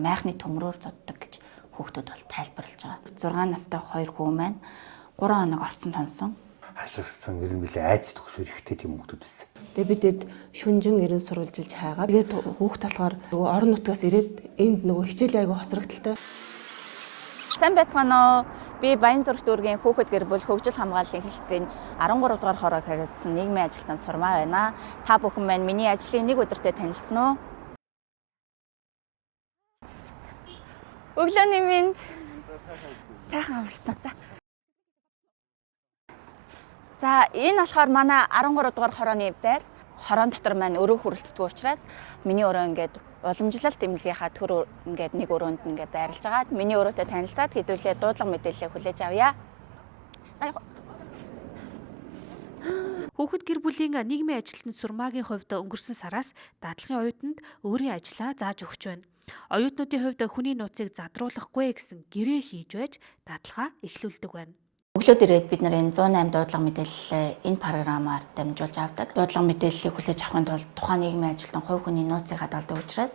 майхны төмрөөр зоддог гэж хүүхдүүд бол тайлбарлаж байгаа. 6 настай 2 хүү маань 3 хоног орцсон тонсон. Хашгирсан нэр нь билээ айц төгсөр ихтэй тийм хүүхдүүд байсан. Тэгээ бидэд шүнжин ирэн сурвалжилж хайгаад тэгээд хүүхд талгаар нөгөө орон нутгаас ирээд энд нөгөө хичээл айгу хосрогдолтой. Сайн байцгаана уу? Би Баянзүрх дүүргийн хүүхэд гэр бүл хөгжил хамгааллын хэлтсийн 13 дугаар хорог хариуцсан нийгмийн ажилтан Сурмаа байна. Та бүхэн маань миний ажлын нэг өдөртөө танилцсан уу? Өглөөний минь сайхан амарсан. За энэ болохоор манай 13 дугаар хорооны байр. Хорон дотор маань өрөө хүрэлцдэг учраас миний өрөө ингээд уламжлалт эмнэлгийнхаа төр ингээд нэг өрөөнд ингээд байрлаж байгаа. Миний өрөөтэй танилцаад хэдүүлээ дуудлага мэдээлэл хүлээж авъя. Хүүхэд гэр бүлийн нийгмийн ажилтны Сурмаагийн хувьд өнгөрсөн сараас дадлагын оюутанд өөрийн ажлаа зааж өгч байна. Оюутнуудын хувьд хүний нууцыг задруулахгүй гэсэн гэрээ хийж байж дадлага эхлүүлдэг байна. Өглөөд ирээд бид нар энэ 108 дуудлага мэдээлэлээ энэ програмаар дамжуулж авдаг. Дуудлага мэдээллийг хүлээж авахын тулд тухайн нийгмийн ажилтан хувь хүний нууцыг хадгалдаг учраас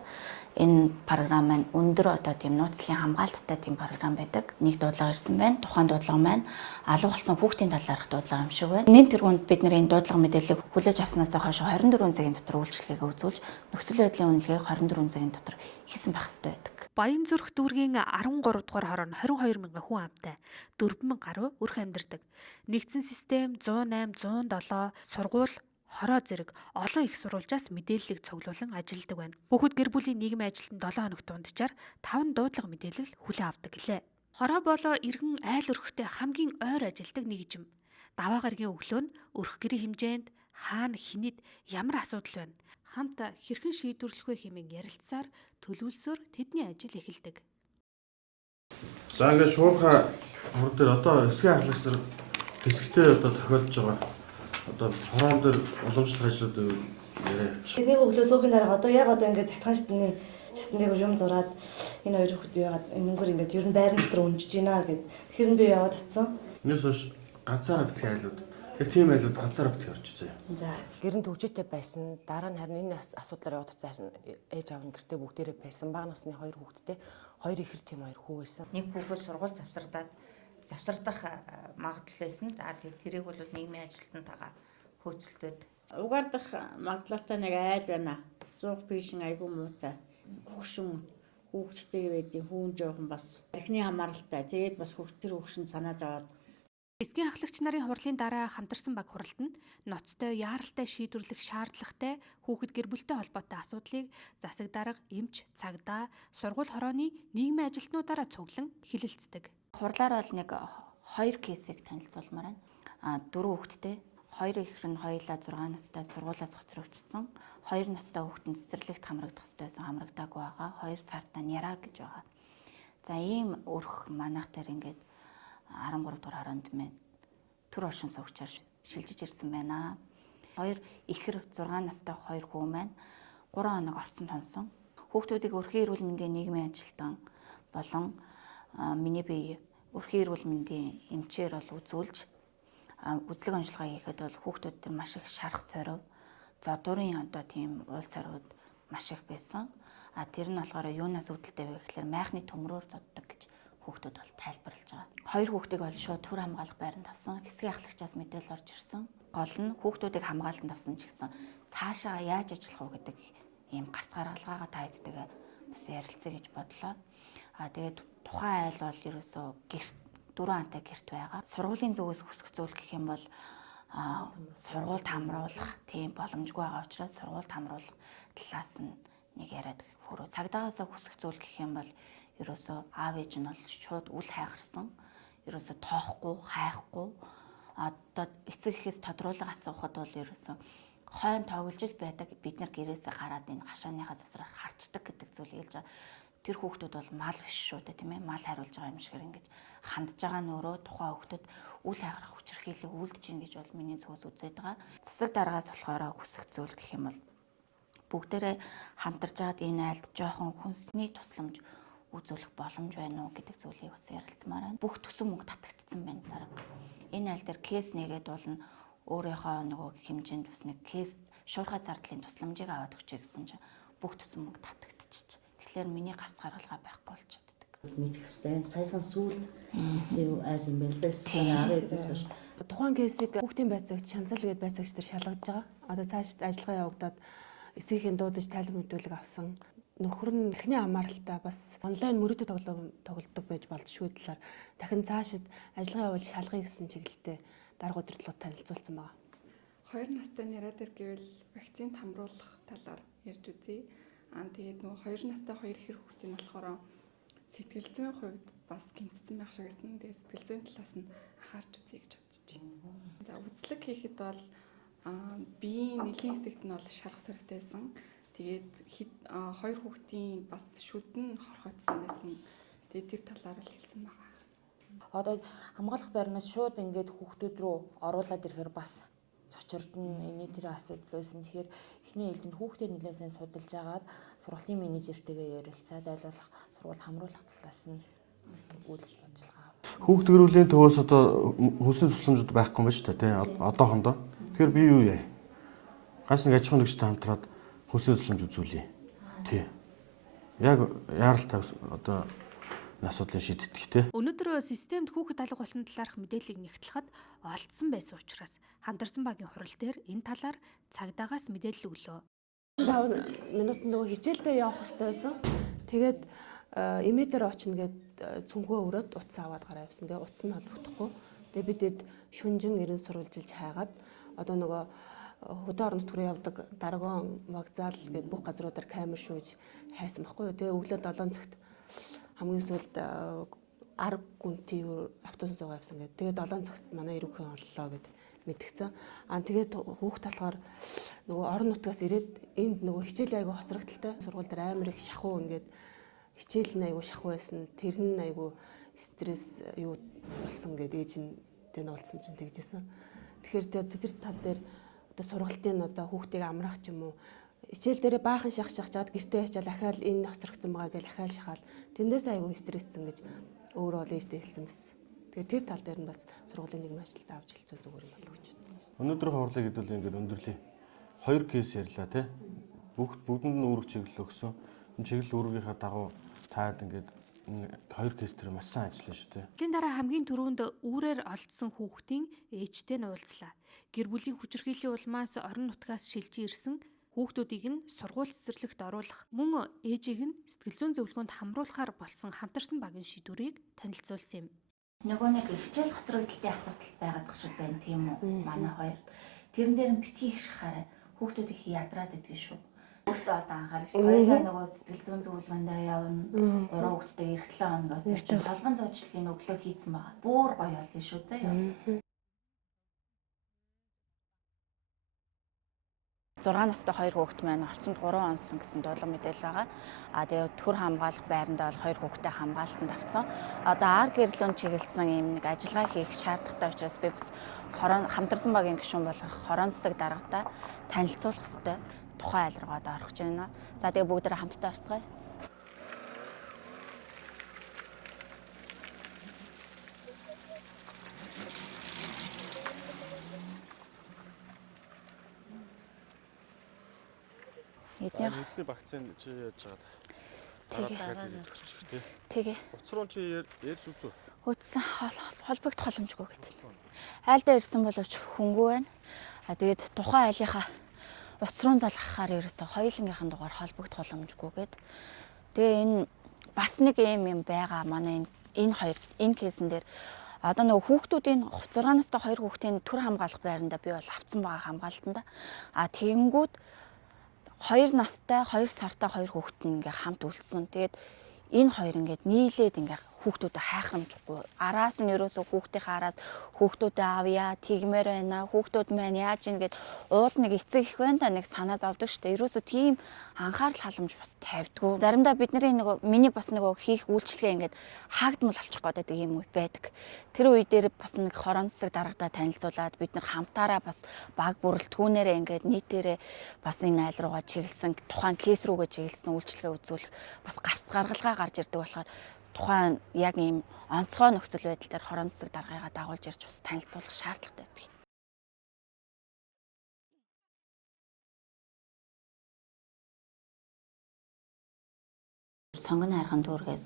энэ програм маань өндөр одоо тийм нууцлалын хамгаалттай тийм програм байдаг. Нэг дуудлага ирсэн байна. Тухайн дуудлага маань алга болсон хүүхдийн талаарх дуудлага юм шиг байна. Нэг тэргуунд бид нар энэ дуудлага мэдээллийг хүлээж авснаас хойш 24 цагийн дотор үйлчлэгээ үзүүлж нөхцөл байдлын үнэлгээг 24 цагийн дотор хийсэн байх ёстой байдаг. Баянзүрх дүүргийн 13 дугаар хороо нь 22 мянган хүн амтай 4,000 гаруй өрх амьдардаг. Нэгдсэн систем 108, 107 сургууль хороо зэрэг олон их сурвалжаас мэдээллийг цуглуулan ажилладаг байна. Хүүхэд гэр бүлийн нийгмийн ажилтан 7 хоног дунджаар 5 дуудлага мэдээлэл хүлээн авдаг гэлээ. Хороо болоо иргэн айл өрхтэй хамгийн ойр ажилладаг нэгжим. Даваа гарагийн өглөө нь өрх гэрийн хэмжээнд хаана хинэд ямар асуудал байна? Хамт хэрхэн шийдвэрлэх вэ хэмээн ярилцсаар төлөвлөсөөр тэдний ажил эхэлдэг. За ингээд шуурхаа хор дээр одоо эсгийн ахлагсар хэсэгтээ одоо тохиолдож байгаа. Одоо хороон дээр уламжлах ажлууд яриа. Нэг өглөө суухийн дараа одоо яг одоо ингээд цатхан шатны дээр юм зураад энэ хоёр хүүхэд яагаад энэгээр ингээд ер нь байрны дотор унжиж байна гэд. Тэгэхээр би яваад очсон. Энэс хойш ганцаараа битгий айлууд. Яг тийм айлууд ганцаараа битгий орчих заяа. За гэрэн төвчтэй байсан. Дараа нь харин энэ асуудлаар яваад цааш ээж аав нь гэртээ бүгдээрээ байсан. Бага насны 2 хүүхэдтэй 2 ихэр тийм 2 хүү байсан. Нэг хүүхэд сургууль завсардах магадлал байсан. За тэрийг бол нийгмийн ажилтнтайгаа хөөцөлдөд угаардах магадлалтай нэг айл байна. 100 бишин айгүй муутай. Хөгшин хүүхдтэй байдیں۔ Хүүн жоохон бас архины хамааралтай. Тэгээд бас хүүхдтэр хөгшин санаа зовоод Эсгийн ахлагч нарын хурлын дараа хамтарсан баг хуралтанд ноцтой яаралтай шийдвэрлэх шаардлагатай хүүхэд гэр бүлтэй холбоотой асуудлыг засаг дарга, эмч, цагдаа, сургууль хорооны нийгмийн ажилтнуудаараа цуглан хэлэлцдэг. Хурлаар бол нэг 2 кейсийг танилцуулмаар байна. 4 хүүхэдтэй 2 ихэр нь хоёулаа 6 настай сургуулиас хоцрогдсон. 2 настай хүүхэд нь цэцэрлэгт хамрагдах ёстойсэн хамрагдаагүй байгаа. 2 сартаа няраа гэж байгаа. За ийм өрх манайх дээр ингээд 13 дугаар хороонд мэн төр оршин суугчаар шилжиж ирсэн байна. 2 ихэр 6 настай 2 хүү маань 3 хоног орцсон тонсон. Хүүхдүүдийг өрхийн эрүүл мэндийн нийгмийн ажилтан болон миний бие өрхийн эрүүл мэндийн эмчээр бол үзүүлж үзлэг онцлогоо хийхэд бол хүүхдүүд төр маш их шарах сорив, зодуурын одоо тийм уул сорвууд маш их байсан. Тэр нь болохоор юунаас үүдэлтэй вэ гэхээр майхны төмрөөр зоддог гэж хүүхдүүд бол тайлбарлаж байгаа. 2 хүүхдийг бол шууд төр хамгаалах байранд авсан. Хэсгийн ахлагчаас мэдээлэл орж ирсэн. Гол нь хүүхдүүдийг хамгаалалтанд авсан ч гэсэн цаашаа яаж ажиллах вэ гэдэг ийм гарц гаргалгаагаа тааддаг бас ярилцъя гэж бодлоо. Тэгээд тухайн айл бол ерөөсөө гэрт 4 антай гэрт байгаа. Сургуулийн зүгээс хүсэх зүйл гэх юм бол сургуульд хамруулах тийм боломжгүй байгаа учраас сургуульд хамруулах талаас нь нэг яриад хөрөө. Цагдаагаас хүсэх зүйл гэх юм бол ерөөсөө аав ээж нь бол шууд үл хайхарсан. Ерөөсөө тоохгүй, хайхгүй. Одоо эцэг эхээс тодруулга асуухад бол ерөөсөө хойно тоглож л байдаг. Бид нар гэрээсээ гараад энэ хашааныхаа засраар харцдаг гэдэг зүйлийг хэлж байгаа. Тэр хүүхдүүд бол мал биш шүү дээ, тийм ээ. Мал хариулж байгаа юм шиг ингэж хандж байгаа нөрөө тухайн хүүхдэд үл хайхрах хүчирхийлэг үлдэж ийн гэж бол миний зүгээс үзээд байгаа. Засаг дараагаас болохоор хүсэх зүйл гэх юм бол бүгдээрээ хамтарч байгаад энэ айлд жоохон хүнсний тусламж үзүүлэх боломж байна уу гэдэг зүйлийг бас ярилцмаар байна. Бүх төсөн мөнгө татагдсан байна дараа. Энэ айл дээр кейс нэгээд болно өөрийнхөө нөгөө хэмжээнд бас нэг кейс шуурхай зардлын тусламжийг аваад өгчээ гэсэн чинь бүх төсөн мөнгө татагдчих. тэгэхээр миний гарц гаргалгаа байхгүй болчиход байдаг. Мэдэх хэвээр саяхан сүүлд юу айл юм бэл дэс 10 эдээс хойш. Тухайн кейсийг хүүхдийн байцаагч Шанцал гээд байцаагч нар шалгаж байгаа. Одоо цааш ажиллагаа явагдаад эцгийн дуудаж тайлбар мэдүүлэг авсан. Нөхөр нь эхний хамааралтай бас онлайн мөрөдө тоглодог байж болзошгүй талаар дахин цаашид ажиллагаа явуул шалгая гэсэн чиглэлтэй дарга удирдлагад танилцуулсан байгаа. 2 настай нэраа дээр гэвэл вакцинд хамруулах талаар ярьж үзье. Тэгээд нөгөө 2 настай 2 ихэр хүүхдийн болохоор сэтгэл зүйн хувьд бас гэмтсэн байх шиг гэсэн. Тэгээд сэтгэл зүйн талаас нь анхаарч үзье гэж бодож байна. За үзлэг хийхэд бол биеийн нэлийн хэсэгт нь бол шарх сорогтойсэн. Тэгээд 2 хүүхдийн бас шүдэн хорхоцсон байсан. Тэгээд тэр талаар л хэлсэн байгаа. Одоо хамгаалах байрнаас шууд ингээд хүүхдүүд рүү оруулаад ирэхээр бас цочирдно энэ тэр асуудал байсан. Тэгэхээр эхний ээлжинд хүүхдэд нэлээд сайн судалж агаад сургуулийн менежертэйгээ ярилцаад айлуулах, сургууль хамруулах талаас нь үйл ажиллагаа. Хүүхд төрүүлэн төвөөс одоо хүнсний тусламжууд байхгүй юм байна шүү дээ тий. Одоохондоо. Тэгэхээр би юу яа? Ганц нэг аж ахуйн нэгжтэй хамтраад хүнсний тусламж үзүүлье. Тий. Яг яаралтай одоо асуудлыг шийдэх тий. Өнөөдөр системд хүүхэд алга болсон талаарх мэдээллийг нэгтлэхэд олдсон байсан учраас Хамтарсан багийн хурал дээр энэ талаар цагдаагаас мэдээлэл өглөө. 5 минут нөгөө хичээлдээ явах хэрэгтэй байсан. Тэгээд имэдэр очно гэд цүнхөө өрөөд утас аваад гараа явсан. Тэгээд утас нь холбогдохгүй. Тэгээд бидэд шүнжин нэрэн сурвалжилж хайгаад одоо нөгөө хөдөө орон нутгаар явдаг Даргон, вокзал гээд бүх газруудаар камер шүүж хайсан байхгүй юу. Тэгээд өглөө 7 цагт хамгийн сүүлд арга гүнти автобус суугаа явсан гэдэг. Тэгээд 7 цагт манай ерөнхий орлоо гэд мэдгцэн. Тэгээд хүүхд талахаар нөгөө орон нутгаас ирээд энд нөгөө хичээл айгу хосрогдолтой сургууль дээр амар их шахуу ингээд хичээл нь айгу шахуу байсан. Тэр нь айгу стресс юу болсон гэдэг ээж нь тэн уулзсан чинь тэгжсэн. Тэгэхээр тэр тал дээр одоо сургалтын одоо хүүхдийг амраах ч юм уу хичээл дээрээ баахан шахаад гэртээ очиад ахаал энэ хосрогдсон байгаа гэж ахаал шахаал тэндээс айгу стресссэн гэж өөрөө бол ээжтэй хэлсэн байсан. Тэгэхээр тэр тал дээр нь бас сургуулийн нийгмийн ажилтнаа авч хэлцүү зүгээр юм болов гэж байна. Өнөөдрийн хурлыг хэдүүл ингээд өндөрлөе. 2 кейс ярьлаа тий. Бүгдэнд нь үүрэг чиглэл өгсөн. Энэ чиглэл үүргийнхаа дагуу таад ингээд 2 кейс төр маш сайн ажиллана шүү тий. Тэлийн дараа хамгийн түрүүнд үүрээр олдсон хүүхдийн ээжтэй нь уулзлаа. Гэр бүлийн хүчирхийллийн улмаас орон нутгаас шилжиж ирсэн хүүхдүүдийг нь сургууль цэцэрлэгт оруулах мөн ээжийг нь сэтгэл зүйн зөвлөгөөнд хамруулахаар болсон Хамтарсан багийн шийдвэрийг танилцуулсан юм. Нөгөө нэг хичээл хоцрогдолтын асуудал байгаад байх шиг байна тийм үү? Манай хоёр. Тэрэн дээр нь битгий их шахаарай. Хүүхдүүд их ядраад идэх шүү. Өөртөө одоо анхаарах шүү. Хоёулаа нөгөө сэтгэл зүйн зөвлөгөөндөө явна. 3 хүүхдтэй эх 7 хоногоос чинь толгойн зовчлалын өглөө хийцэн байгаа. Буур гоё болно шүү заяа. 6 настай 2 хүүхэд маань орцонд 3 онсон гэсэн дуулга мэдээлэл байгаа. Тэгээд төр хамгаалах байранда бол 2 хүүхдээ хамгаалтанд авсан. Одоо ар гэрлүүн чиглэсэн юм нэг ажиллагаа хийх шаардлагатай учраас би бас Хамтарсан багийн гишүүн болох хорон засаг даргатаа танилцуулах хэрэгтэй. Тухайн айлргоод орох гэж байна. За тэгээд бүгдээрээ хамтдаа орцгоё. Эдний вакцин чи яаж байгаа? Тэгээ. Уцруу чи ярьж үзв. Үтсэн холбогдох боломжгүй гэдэг. Айлдаа ирсэн боловч хөнгөө байна. Тэгээд тухайн айлынхаа уцруу залгахаар ерөөсө хоёулынгийнхэн дугаар холбогдох боломжгүй гэд. Тэгээ энэ бас нэг юм байгаа. Манай энэ кейсэн дээр одоо нөгөө хүүхдүүдийн 6 настай 2 хүүхдийн төр хамгаалах байранда би бол авцсан байгаа хамгаалтанда. Тэгэнгүүт 2 настай 2 сартай 2 хүүхэд нь ингээ хамт үлдсэн. Тэгээд энэ хоёр ингээд нийлээд ингээ хүүхдүүдэд хайхрамжгүй. Араас нь ерөөсөө хүүхдийнхээ араас хүүхдүүдэд авъя, тэгмээр байна. Хүүхдүүд маань яаж ийн гэд уул нэг эцэг их байна да нэг санаа зовдөг штэ. Ерөөсөө тийм анхаарал халамж бас тавьдгүй. Заримдаа бидний нөгөө миний бас нөгөө хийх үйлчлэгээ ингээд хаагдмал болчих гээд байдаг юм уу байдаг. Тэр үе дээр бас нэг хорон засаг даргатаа танилцуулаад бид нар хамтаараа бас баг бүрэлдэхүүнээрээ ингээд нийтээрээ бас энэ айл руугаа чиглэсэн тухайн кейс рүүгээ чиглэсэн үйлчлэгээ үзүүлэх бас гаргалгаа гарч ирдэг болохоор тухайн яг ийм онцгой нөхцөл байдал дээр хорон засаг даргаагаа дагуулж ирж бас танилцуулах шаардлагатай байдаг. сонгоны арган дүүргээс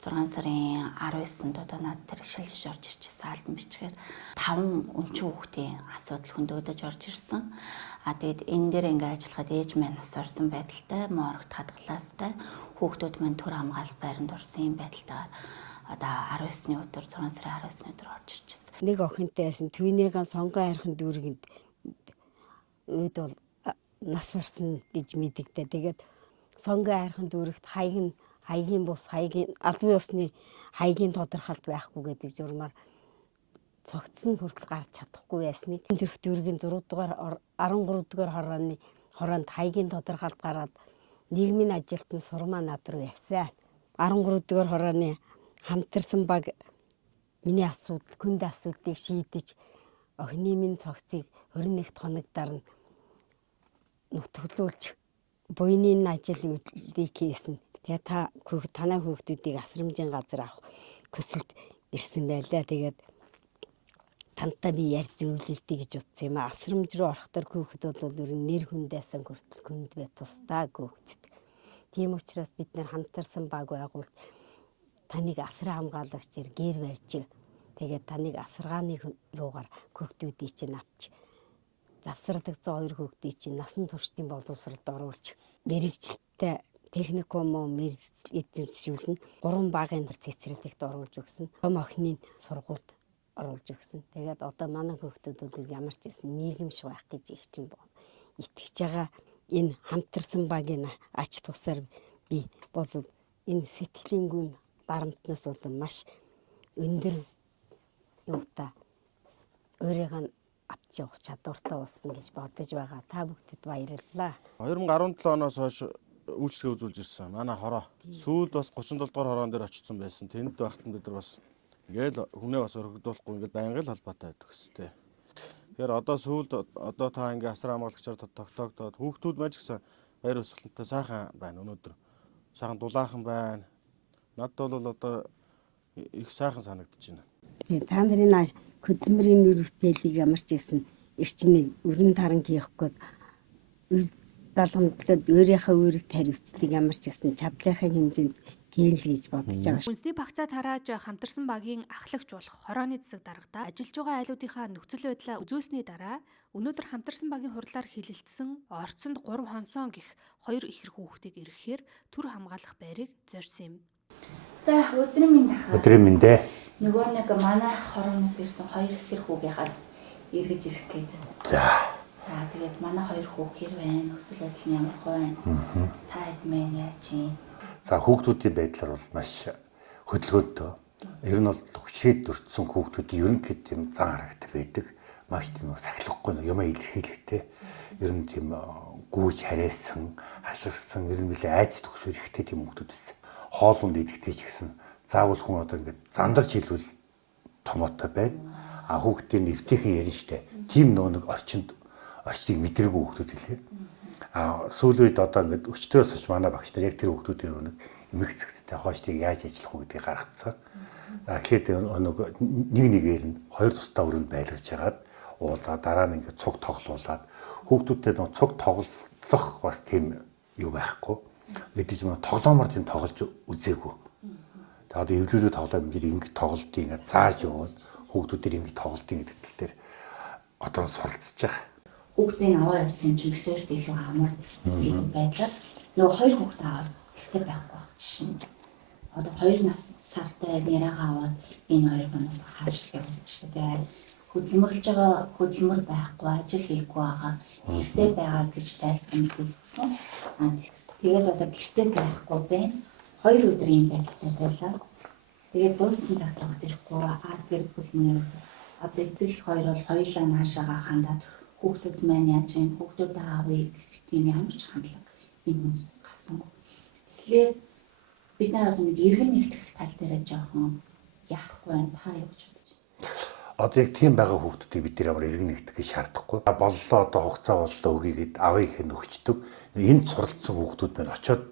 6 сарын 19-нд одоо над тэр шилжиж орж ирчихсэн албан бичгээр 5 өнчин хүүхдийн асуудал хөндөгдөж орж ирсэн. Тэгээд энэ дээр ингээ ажиллахад ээж маань нас орсон байдалтай, морогт хадгалаастай хүүхдүүд маань төр хамгаалалт байранд орсон юм байдалтайгаар одоо 19-ны өдөр 6 сарын 19-ны өдөр орж ирчихсэн. Нэг охинтой байсан түүнийхэн сонгон архын дүүргэнд өөд бол нас орсон гэж мэдэгдээ. Тэгээд сонгон архын дүүрэгт хаягийн бус албан ёсны хаягийн тодорхойлт байхгүй гэдэг журмаар цогцсон хүртэл гарч чадахгүй байсныг зэрэг дүүргийн 6 дугаар 13 дугаар хороонд хаягийн тодорхойлт гараад нийгмийн ажилтны сурмаа над руу ярьсан. 13 дугаар хорооны хамтарсан баг миний хүнд асуудлыг шийдэж охины минь цогцыг 21 хоногдаар нь нутаглуулж буйны ажил үйлдэл хийсэн. Тэгээ танай хүүхдүүдийг асрамжийн газар авах көсөлд ирсэн байлаа. Тэгээд тантай би ярьж зөвлөлтий гэж утсан юм. Асрамж руу орохдоор хүүхдүүд бол ер нь нэр хүндээсэн хүртэл хүнд бай тусдаа хүүхдэд. Тийм учраас бид нэр хамтарсан баг байгуул таныг асран хамгаалагчээр гэр барьж тэгээд таныг асаргааны руугаар хүүхдүүдийг чинь авч завсралдагцсан 2 хүүхдийг чинь насан туршдын боловсролд оруулж мэрэгчлэлтэй техникум эзэмшүүлнэ. 3 багын цэцэрлэгт оруулж өгсөн. Том охины сургуульд оруулж өгсөн. Тэгээд одоо манай хүүхдүүд бол ямар ч гэсэн нийгэмш байх гэж их чинь итгэж байгаа. Энэ хамтарсан багийн ач тусаар би бол энэ сэтгэлийн гүн барамтнаас бол маш өндөр юутай өөрийгөө авч явах чадвартай болсон гэж бодож байгаа. Та бүхэнд баярлалаа. 2017 оноос хойш үйлчлэгээ үзүүлж ирсэн. Манай хороо сүүлд бас 37 дугаар хороон дээр очсон байсан. Тэнд байхад бид нар бас ингээл хүнээ бас өргөдүүлэхгүй ингээд байнгын л холбоотой байдаг хэвчтэй. Тэгэхээр одоо сүүлд одоо та ингээ асар хамгаалагчаар тогтоогдоод хүүхдүүд мэж гэсэн баяр хөсгөлтөй сайхан байна өнөөдөр. Сайхан дулаахан байна. Надад бол одоо их сайхан санагдаж байна. Та нарын хөдөлмөрийн нэр бүтээлийг ямар ч гэсэн их чинь өрн таран хийхгүй далгамтлаад өөрийнхөө үүрэг тариуцлыг ямар ч гэсэн чадлынхаа хэмжээнд гээл гэж бодож байгаа. Үндэсний багцаа тарааж хамтарсан багийн ахлагч болох хорооны засаг даргадаа ажиллаж байгаа айлуудынхаа нөхцөл байдлаа үзүүлсний дараа өнөөдөр хамтарсан багийн хурлаар хилэлцсэн орцонд 3 хонсон гих 2 ихэр хүүхдийг ирэхээр төр хамгаалах байрыг зорьсон юм. За өдрийн минь дахаа. Өдрийн минь дээ. Нөгөө нэг манай хорооноос ирсэн 2 ихэр хүүгийнхаа эргэж ирэх гэж. За тэгээд манай 2 хүүг хэр байна? Нөхцөл байдал нь ямар байна? Та хэд мэн яаж юм? За хүүхдүүдийн байдлаар бол маш хөдөлгөөнтэй. Ер нь бол хүчээд өртсөн хүүхдүүдийн ерөнхийд тийм зан характер байдаг. Маш тийм сахилахгүй юм илэрхийлэхтэй. Ер нь тийм гүйж харайсан, хашгирсан, ер нь билээ айц төгсөр ихтэй тийм хүүхдүүд байсан. Хоолунд идэхтэй ч гэсэн заавал хүн одоо ингээд зандарч илүүл томоотой байна. А хүүхдийн нэвтийнхэн ярина штэ. Тим нэг орчныг мэдрээгүй хүүхдүүд хэлээ. А сүүлийн үед одоо ингээд өчтөрөөс хойш манай багш нар яг тэр хүүхдүүдийн нэг эмх зэгцтэй хойштыг яаж ажиллах уу гэдгийг гаргацсан. Тэгэхээр нэг нэгээр нь 2 тусдаа өрөөнд байлгаж хагаад уулзаа дараа нь ингээд цуг тоглуулад хүүхдүүдтэй цуг тоглох бас тийм юу байхгүй. Мэдээж юм тоглоомор тийм тоглож үзээгүй. За одоо эвлүүлэг тоглоом ингээд тоглолтын ингээд зааж өгөөл хүүхдүүдээр ингээд тоглолтын гэдэг тал дээр одоо суралцж байгаа. Хүүхдийн аваа явсан чинь битүүрт илүү амар байдлаар нөгөө 2 хүүхд аваад ихтэй байхгүй чинь. Одоо 2 настай нэраагаа аваад энэ 2 банууд хаашиг явуулчихлаа. Тэгээд хөдөлмөрлж байгаа хөдөлмөр байхгүй, ажил хийхгүй байгаа. Ихтэй байгаа гэж тайлбарлаж хэлсэн. Тэгээд одоо гэртээ байхгүй байна. 2 өдрийн байдалтай байлаа. Тэгээд бууцсан задлах хэрэггүй. Гэр бүлнээс одоо эцэг их 2 бол хоёулаа наашаага хандаад хүүхдүүд маань яаж юм хүүхдүүд аавыг тийм ямар ч хандлага энэ хүмүүсээс гарсан. Тэгэхээр бид нар одоо нэг иргэн нэгтгэх тал дээр жоохон яахгүй байна. Та юу гэж бодож байна? Одоо яг тийм байгаа хүүхдүүдийг бид нар ямар иргэн нэгтгэх шаардахгүй. Боллоо одоо хугацаа боллоо өгийгээд авыг хэн өгчдөг. Энд суралцсан хүүхдүүд маань очиод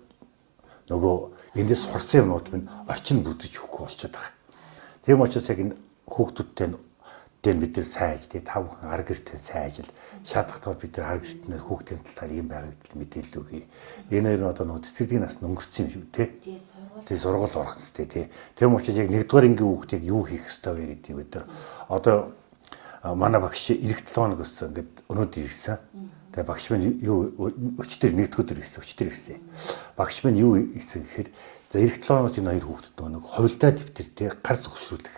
нөгөө эндээс сурсан юмнууд маань орчин бүрдэж өгөхгүй болчиход байгаа. Тийм учраас яг энэ хүүхдүүдтэй бид нар сайн ажил, тав хүн ар гэртээ сайн ажил, шатахтаа бид нар ар гэртнээс хүүхдийн талаар юм байгаад мэдээлэл өгье. Энэ хоёр одоо нөгөө цэцэрлэгийн нас өнгөрсөн юм шүү, тий? тий сургууль орох хэрэгтэй тий. Тэм учраас яг 1-р ангийн хүүхдийг юу хийх ёстой вэ гэдэг бид нар одоо манай багш эх 7 хоног өссөн ингээд өнөөдөр ирсэн. Тэгээ багш минь юу өчтөр 1-р ирсэн, өчтөр ирсэн. Багш минь юу хийсэн гэхээр за эх 7 хоногт энэ 2 хүүхдэд нэг хувилдаа дэвтэртэй гар зөвшөөрлөх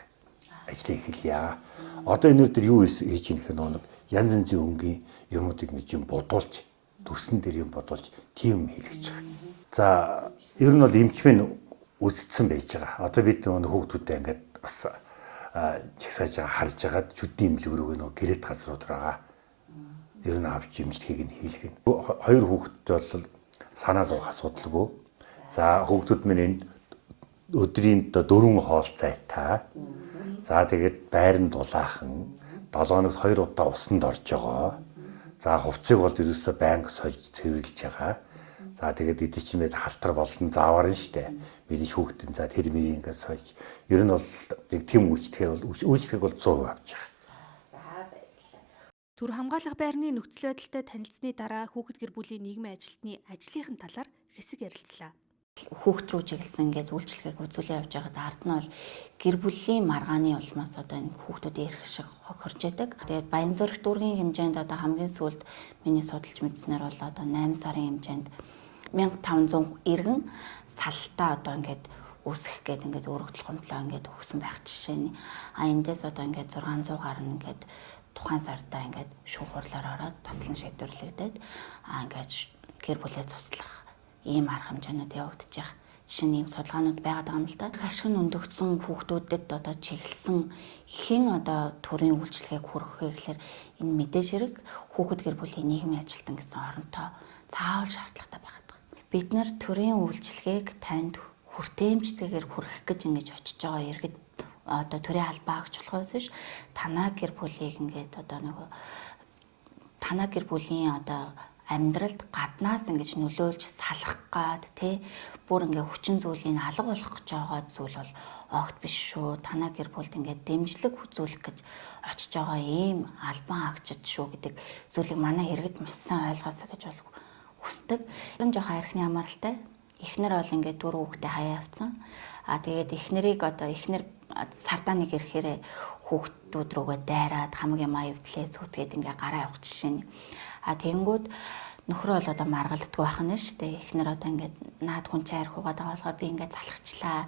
ажлыг хэлье. Одоо энэ өдөр юу хийж ийм гэхээр нэг янз янзын өнгийн юмнуудыг нэг юм бодуулж төсөн дээр юм бодуулж тийм хийлгэж байгаа. За ер нь бол эмчмэн үсцсэн байж байгаа. Одоо бид нөгөө хүүхдүүдэд ингээд бас чигсааж байгаа харж байгаад шүдний имлэг рүү нөгөө гэрээт газрууд байгаа. Ер нь авч имжлэгийг нь хийлгэн. 2 хүүхэдтэй бол санаа зовх асуудалгүй. За хүүхдүүд минь энд өдрийн 4 хоол цайтай. За тэгээд байранд дулаахан 7 хоногт 2 удаа усанд орж байгаа. За хувцсыг бол ерөөсөө байнга сольж цэвэрлж байгаа. За тэгээд эдий чимээд халтар болон заавар нь штэ. Миний хүүхдэн за тэр мэрийг ингээд сольж ер нь бол яг тийм үйлчлэгийг бол 100% авч байгаа. Төр хамгаалах байрны нөхцөл байдалтай танилцсны дараа хүүхэд гэр бүлийн нийгмийн ажилтны ажлынхын талаар хэсэг ярилцлаа. Хүүхд рүү чиглэсэн ингээд үйлчлэгийг үзүүлээ явж байгаад ард нь бол гэр бүлийн маргааны улмаас одоо энэ хүүхдүүд ирэх шиг хохирж байдаг. Тэгээд Баянзүрх дүүргийн хэмжээнд одоо хамгийн сүүлд миний судалж мэдснээр бол одоо 8 сарын хэмжээнд 1500 иргэн салалтаа одоо ингээд үүсгэх гээд ингээд өргөдөл гомдлоо ингээд өгсөн байх жишээ нь. Эндээс одоо ингээд 600 гарна ингээд тухайн сартаа ингээд шүүх хурлаар ороод таслан шийдвэрлэгдээд ингээд гэр бүлээ туслах ийм арга хэмжээнүүд явагдаж байгаа. Жишээ нь ийм судалгаанууд байгаад байгаа юм л да. Ашиг нь өндөгдсөн хүүхдүүдэд одоо чиглэсэн хэн одоо төрийн үйлчлэгийг хүргэхээ гэхээр энэ мэдээж хэрэг хүүхэд гэр бүлийн нийгмийн ажилтан гэсэн оронтой заавал шаардлагатай байгаад байгаа. Бид нар төрийн үйлчлэгийг танд хүртээмжтэйгээр хүргэх гэж ингэж очиж байгаа иргэд одоо төрийн албаа агч болохоос биш танаа гэр бүлийг ингээд одоо нөгөө танаа гэр бүлийн одоо амьдралд гаднаас ингэж нөлөөлж салах гад тий бүр ингээ хүчин зүйлийг алга болох гэж байгаа зүйл бол огт биш шүү. Танаа гэр бүлд ингээ дэмжлэг үзүүлэх гэж очиж байгаа ийм албан агчид шүү гэдэг зүйлийг манай иргэд маш сайн ойлгоосоо гэж бол хүсдэг. Тэрэн жоохон архины амаралтай. Эхнэр бол ингээ 4 хүүхдээ хаяа авцсан. Тэгээд эхнэрийг одоо эхнэр сардаа нэг ирэхээр хүүхдүүд рүүгээ дайраад хамаг юм аюултлээ сүтгээд ингээ гараа явах жишээ нь. Тэгэнгүүт нөхөр бол одоо маргалддаг байх нь шүү дээ. Эхнэр одоо ингээд наад хүн чайр хугаад байгаа болохоор би ингээд залхачлаа.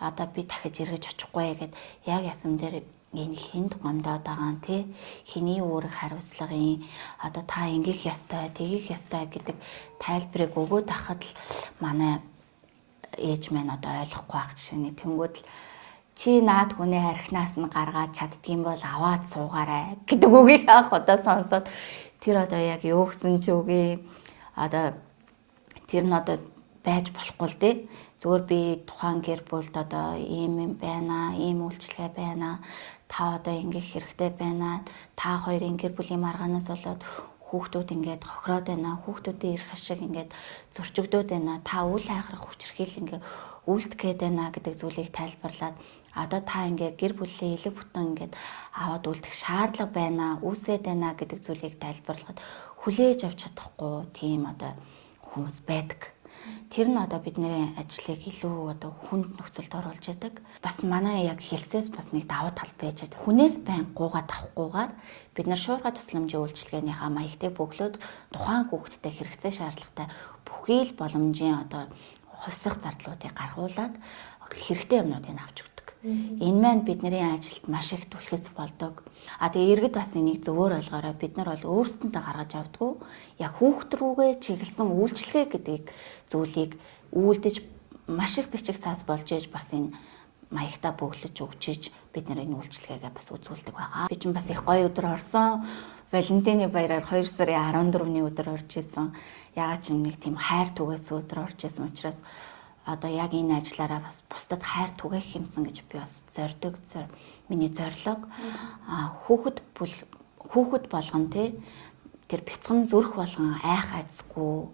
Одоо би дахиж эргэж очихгүй гэд яг ясам дээр энэ хинд гомдоод байгаа нь тий хэний үүрэг хариуцлагын одоо та ингэх ёстой, тэгэх ёстой гэдэг тайлбарыг өгөөд ахад л манай ээж минь одоо ойлгохгүй байх жишээ. Тэнгүүд л чи наад хүнээ архинаас нь гаргаад чаддгийм бол аваад суугаарай гэдэг үгийг анх одоо сонсоод тэр одоо яг юу гэсэн ч үгүй одоо тэр нь одоо байж болохгүй л дээ. Зүгээр би тухайн гэр бүлд одоо ийм юм байна, ийм үйлчлэгээ байна. Та одоо ингээх хэрэгтэй байна. Та хоёрын гэр бүлийн маргаанаас болоод хүүхдүүд ингээд хохироод байна. Хүүхдүүдийн ирэх ашиг ингээд зөрчигдөөд байна. Та үл хайхрах хүчирхийл ингээд үлдэхэд байна гэдэг зүйлийг тайлбарлаад одоо та ингээд гэр бүлийн элэг бүтэн ингээд аваад үлдэх шаардлага байна, үүсээд байна гэдэг зүйлийг тайлбарлахад хүлээж авч чадахгүй тийм одоо хүмүүс байдаг. Тэр нь одоо бидний ажлыг илүү одоо хүнд нөхцөлд оруулж яадаг. Бас манай яг хэлцээс бас нэг давуу тал байж байгаа. Хүнээс байн гуугаад авахгүйгээр бид нар шуурга тусламжийн үйлчилгээнийхээ маягтыг бөглөөд тухайн хүүхдэд хэрэгцээ шаардлагатай бүхий л боломжийн одоо хувьсах зардлуудыг гаргуулад хэрэгтэй юмнуудыг авч өгдөг. Энэ маань бидний ажилд маш их түлхэс болдог. Тэгээ иргэд бас энийг зөвөр ойлгоорой. Бид нар бол өөрсдөндөө гаргаж авдаггүй. Яг хүүхд рүүгээ чиглэсэн үйлчлэгээ гэдэг зүйлийг үйлдэж маш их бичиг цаас болж ээж бас энэ маягтаа бөглөж өгчиж бид нар энэ үйлчлэгээгээ бас үзүүлдэг байгаа. Би ч бас их гоё өдөр орсон. Валентины баяраар 2 сарын 14-ний өдөр орж исэн. Ягаад ч нэг тийм хайр түгээс өдөр орж исэн учраас одоо яг энэ ажиллаараа бас бусдад хайр түгээх юмсан гэж би бас зорддог. Миний зорилго хүүхэд болгон тэр бяцхан зүрх болгон айх айцгүй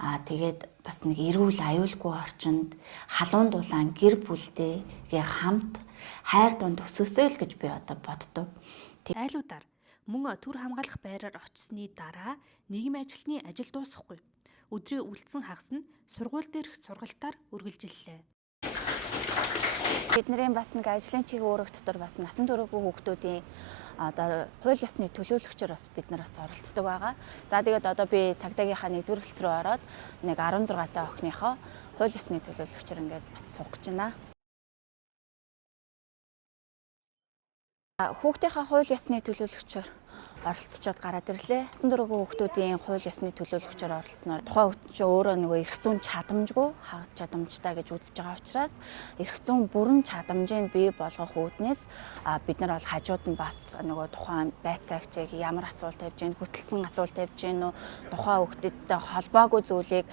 тэгээд бас нэг эрүүл аюулгүй орчинд халуун дулаан гэр бүлтэйгээ хамт хайр дунд өсөөсэй л гэж би одоо боддог. Айлуудаар мөн төр хамгаалах байраар очисны дараа нийгмийн ажилтны ажил дуусахгүй. Өдрийн үлдсэн хагас нь сургууль дээрх сургалтаар үргэлжиллээ. Бидний бас нэг ажлын чиг үүрэг дотор бас насан туршаагүй хүүхдүүдийн одоо хууль ёсны төлөөлөгчөөр бас бид нар бас оролцдог байгаа. За тэгээд одоо би цагдаагийнхаа нэгдүгээр хэлц рүү ороод нэг 16 та охиныхоо хууль ёсны төлөөлөгчөөр ингээд бас суух гэж байна. Хүүхдийнхаа хууль ёсны төлөөлөгчөөр оролцоод гараад ирлээ. Насан туршаагүй хүүхдүүдийн хууль ёсны төлөөлөгчөөр оролцсноор тухайн хүүхд чинь өөрөө нөгөө эрх зүйн чадамжгүй, хагас чадамжтай гэж үзэж байгаа учраас эрх зүйн бүрэн чадамжийг бий болгох үүднээс бид нар бол хажууд нь бас нөгөө тухайн байцаагчийг ямар асуулт тавьж гин, хөтөлсөн асуулт тавьж гин үү, тухайн хүүхдэдтэй холбоогүй зүйлийг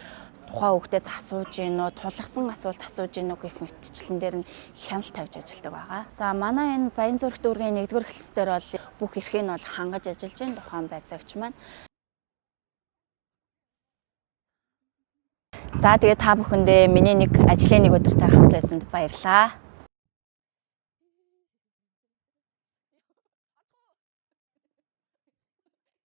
тухайн хүүхдээс асууж гин үү, тулгсан асуулт асууж гин үү гэх мэтчлэн дээр нь хяналт тавьж ажилладаг байгаа. За манай энэ Баянзүрх дүүргийн 1-р хэлс дээр бол бүх эрхийг нь бол хангаж ажиллаж байна тухайн байцаагч маань. За тэгээ та бүхэндээ миний нэг ажлын нэг өдөртэй хамт байсанд баярлалаа.